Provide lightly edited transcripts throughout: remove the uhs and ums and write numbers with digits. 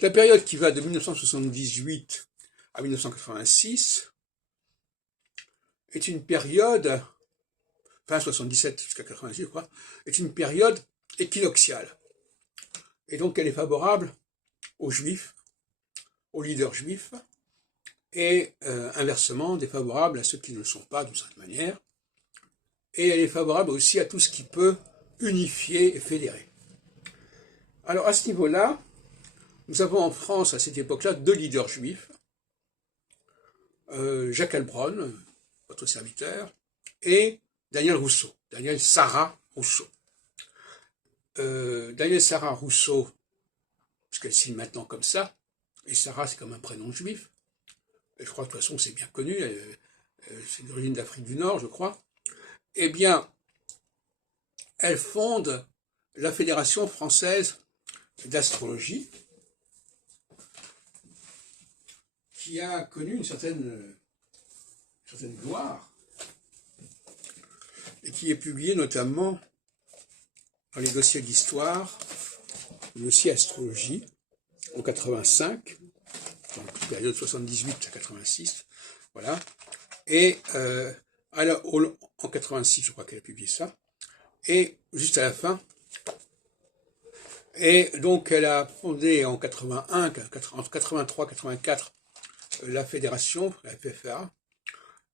La période qui va de 1978 à 1986 est une période, enfin 77 jusqu'à 86 je crois, est une période équinoxiale. Et donc elle est favorable aux juifs, aux leaders juifs, et inversement défavorable à ceux qui ne le sont pas d'une certaine manière. Et elle est favorable aussi à tout ce qui peut unifier et fédérer. Alors à ce niveau-là, nous avons en France à cette époque-là deux leaders juifs, Jacques Heilbronn, votre serviteur, et Daniel Rousseau, Daniel Sarah Rousseau. Daniel Sarah Rousseau, puisqu'elle signe maintenant comme ça, et Sarah c'est comme un prénom juif, et je crois que de toute façon c'est bien connu, c'est d'origine d'Afrique du Nord je crois, eh bien elle fonde la Fédération française d'astrologie, qui a connu une certaine gloire, et qui est publiée notamment dans les dossiers d'histoire, le dossier astrologie, en 85, donc période 78 à 86, voilà, et en 86, je crois qu'elle a publié ça, et juste à la fin, et donc elle a fondé en 81, entre 83 et 84, la fédération, la FFA.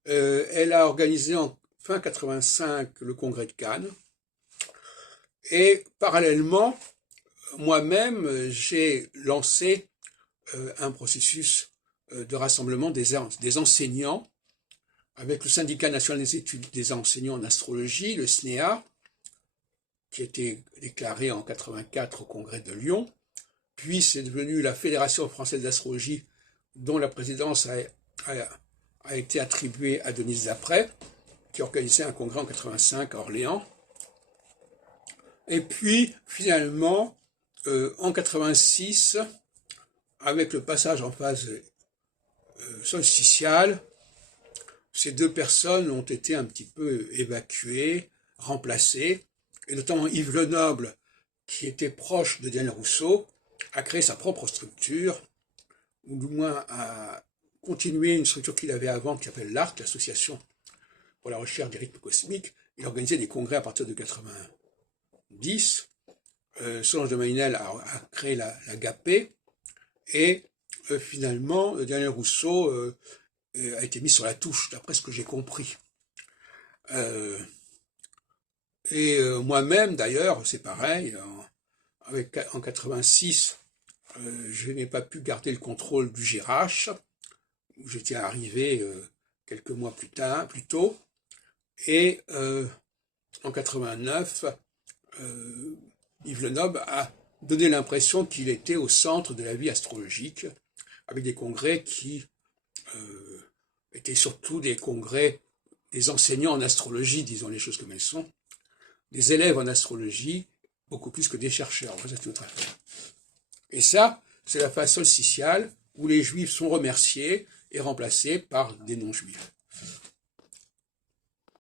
Elle a organisé en fin 85 le congrès de Cannes, et parallèlement, moi-même, j'ai lancé un processus de rassemblement des enseignants avec le syndicat national des études des enseignants en astrologie, le SNEA, qui a été déclaré en 84 au congrès de Lyon, puis c'est devenu la Fédération française d'astrologie, dont la présidence a été attribuée à Denise Zaprès, qui organisait un congrès en 85 à Orléans. Et puis, finalement, en 86, avec le passage en phase solsticiale, ces deux personnes ont été un petit peu évacuées, remplacées, et notamment Yves Lenoble, qui était proche de Daniel Rousseau, a créé sa propre structure, ou du moins a continué une structure qu'il avait avant, qui s'appelle l'ARC, l'Association pour la recherche des rythmes cosmiques. Il organisait des congrès à partir de 90. Solange de Maynel a créé la GAPé, et finalement, Daniel Rousseau a été mis sur la touche, d'après ce que j'ai compris. Moi-même, d'ailleurs, c'est pareil, en 86, je n'ai pas pu garder le contrôle du GIRH, où j'étais arrivé quelques mois plus tôt, et en 89, Yves Lenoble a donné l'impression qu'il était au centre de la vie astrologique, avec des congrès qui étaient surtout des congrès des enseignants en astrologie, disons les choses comme elles sont, des élèves en astrologie, beaucoup plus que des chercheurs. Enfin, c'est une autre affaire. Et ça, c'est la phase solsticiale où les juifs sont remerciés et remplacés par des non-juifs.